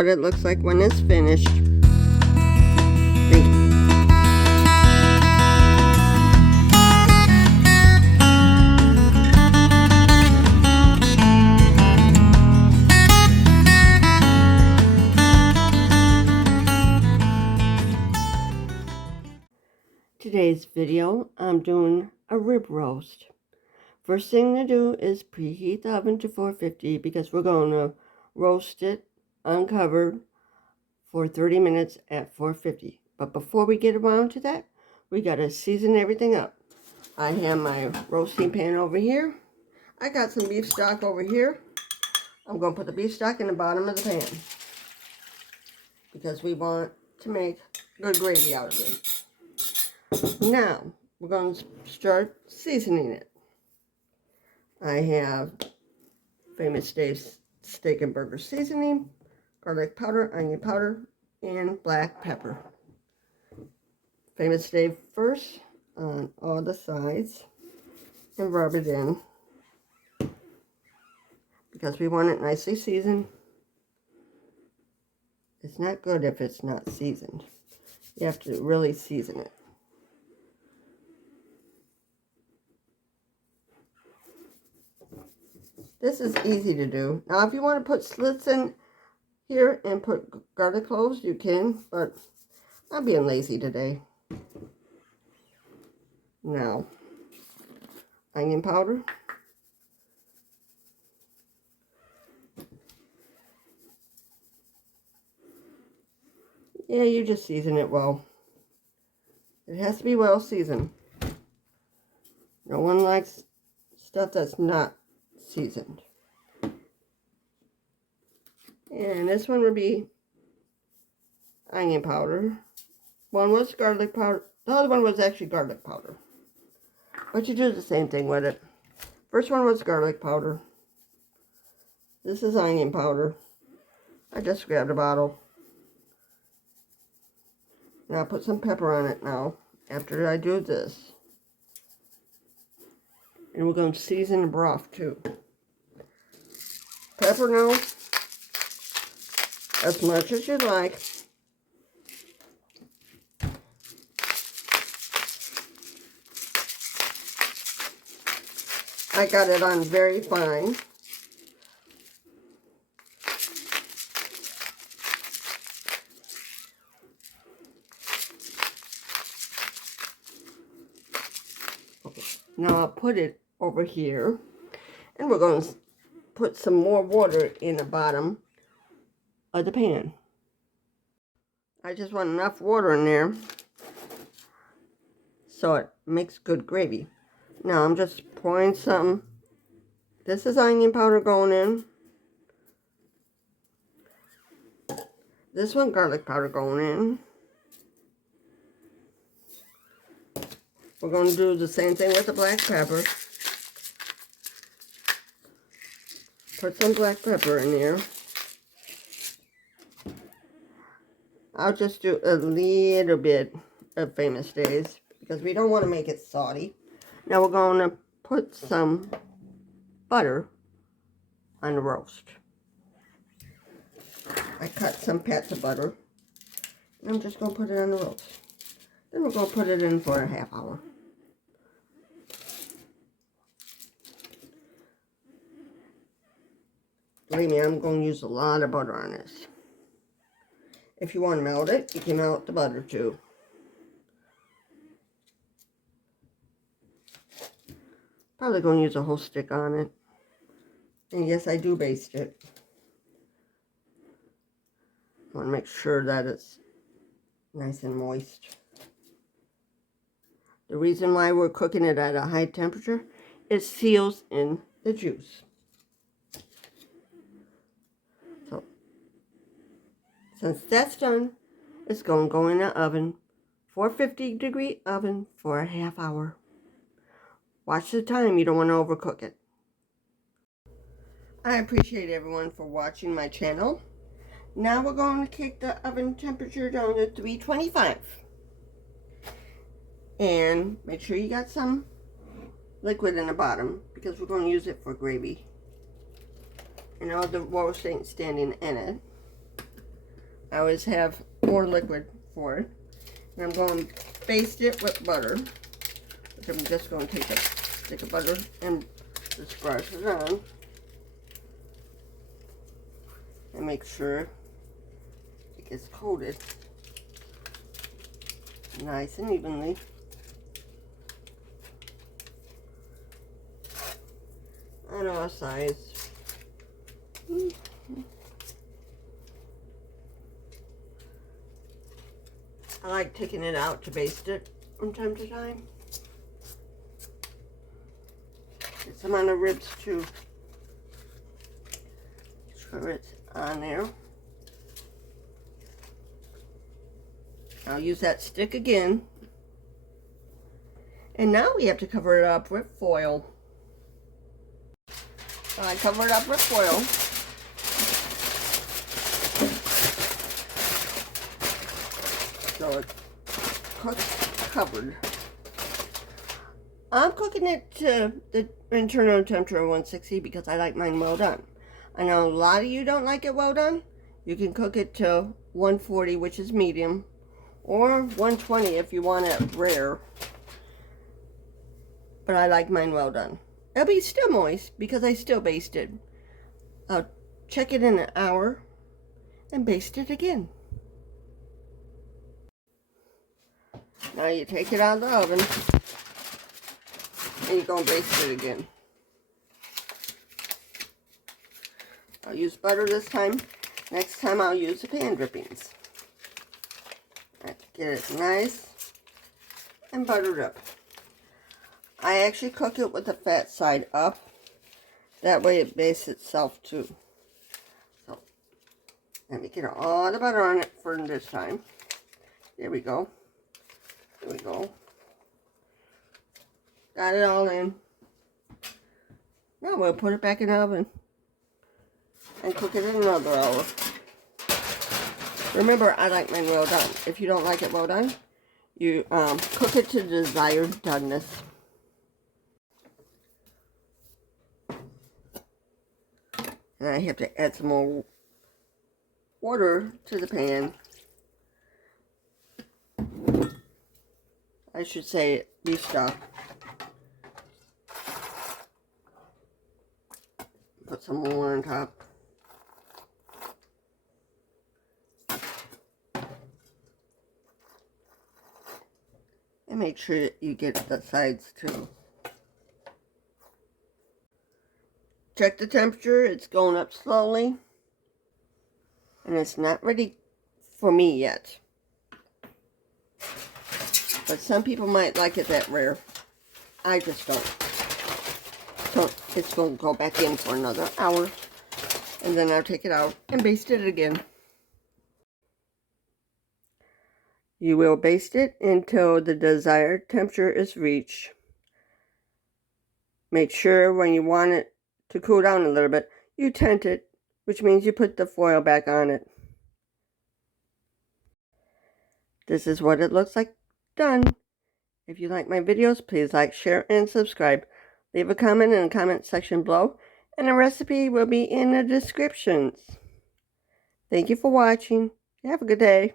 What it looks like when it's finished. Thank you. Today's video, I'm doing a rib roast. First thing to do is preheat the oven to 450 because we're going to roast it uncovered for 30 minutes at 450. But before we get around to that, we got to season everything up. I have my roasting pan over here. I got some beef stock over here. I'm going to put the beef stock in the bottom of the pan because we want to make good gravy out of it. Now, we're going to start seasoning it. I have Famous Dave's steak and burger seasoning, garlic powder, onion powder, and black pepper. Famous Dave first on all the sides and rub it in because we want it nicely seasoned. It's not good if it's not seasoned. You have to really season it. This is easy to do. Now, if you want to put slits in here and put garlic cloves, you can, but I'm being lazy today. Now, onion powder. Yeah, you just season it well. It has to be well seasoned. No one likes stuff that's not seasoned. And this one would be onion powder. One was garlic powder. The other one was actually garlic powder. But you do the same thing with it. First one was garlic powder. This is onion powder. I just grabbed a bottle. And I'll put some pepper on it now after I do this. And we're going to season the broth too. Pepper now, as much as you like. I got it on very fine. Okay. Now I'll put it over here, and we're going to put some more water in the bottom of the pan. I just want enough water in there so it makes good gravy. Now I'm just pouring some. This is onion powder going in. This one garlic powder going in. We're going to do the same thing with the black pepper. Put some black pepper in there. I'll just do a little bit of Famous Dave's because we don't want to make it salty. Now we're going to put some butter on the roast. I cut some pats of butter. And I'm just going to put it on the roast. Then we're going to put it in for a half hour. Believe me, I'm going to use a lot of butter on this. If you want to melt it, you can melt the butter too. Probably going to use a whole stick on it. And yes, I do baste it. I want to make sure that it's nice and moist. The reason why we're cooking it at a high temperature, it seals in the juice. So, since that's done, it's going to go in the oven, 450-degree oven for a half hour. Watch the time, you don't want to overcook it. I appreciate everyone for watching my channel. Now we're going to kick the oven temperature down to 325. And make sure you got some liquid in the bottom because we're going to use it for gravy. And all the roast ain't standing in it. I always have more liquid for it. And I'm going to baste it with butter, which I'm just going to take a stick of butter and just brush it on. And make sure it gets coated nice and evenly. On all sides. I like taking it out to baste it from time to time. Get some on the ribs too. Sure it's on there. I'll use that stick again. And now we have to cover it up with foil. So I cover it up with foil. So it cooks covered. I'm cooking it to the internal temperature of 160 because I like mine well done. I know a lot of you don't like it well done. You can cook it to 140, which is medium, or 120 if you want it rare. But I like mine well done. It'll be still moist because I still basted. I'll check it in an hour and baste it again. Now you take it out of the oven and you're going to baste it again. I'll use butter this time. Next time I'll use the pan drippings. Get it nice and buttered up. I actually cook it with the fat side up. That way it bastes itself too. So let me get all the butter on it for this time. There we go. There we go. Got it all in. Now we'll put it back in the oven and cook it in another hour. Remember, I like mine well done. If you don't like it well done, you cook it to desired doneness. And I have to add some more water to the pan. I should say beef stock. Put some more on top. And make sure that you get the sides too. Check the temperature. It's going up slowly. And it's not ready for me yet. But some people might like it that rare. I just don't. So it's going to go back in for another hour. And then I'll take it out and baste it again. You will baste it until the desired temperature is reached. Make sure when you want it to cool down a little bit, you tent it, which means you put the foil back on it. This is what it looks like done. If you like my videos, please like, share, and subscribe. Leave a comment in the comment section below, and the recipe will be in the descriptions. Thank you for watching. Have a good day.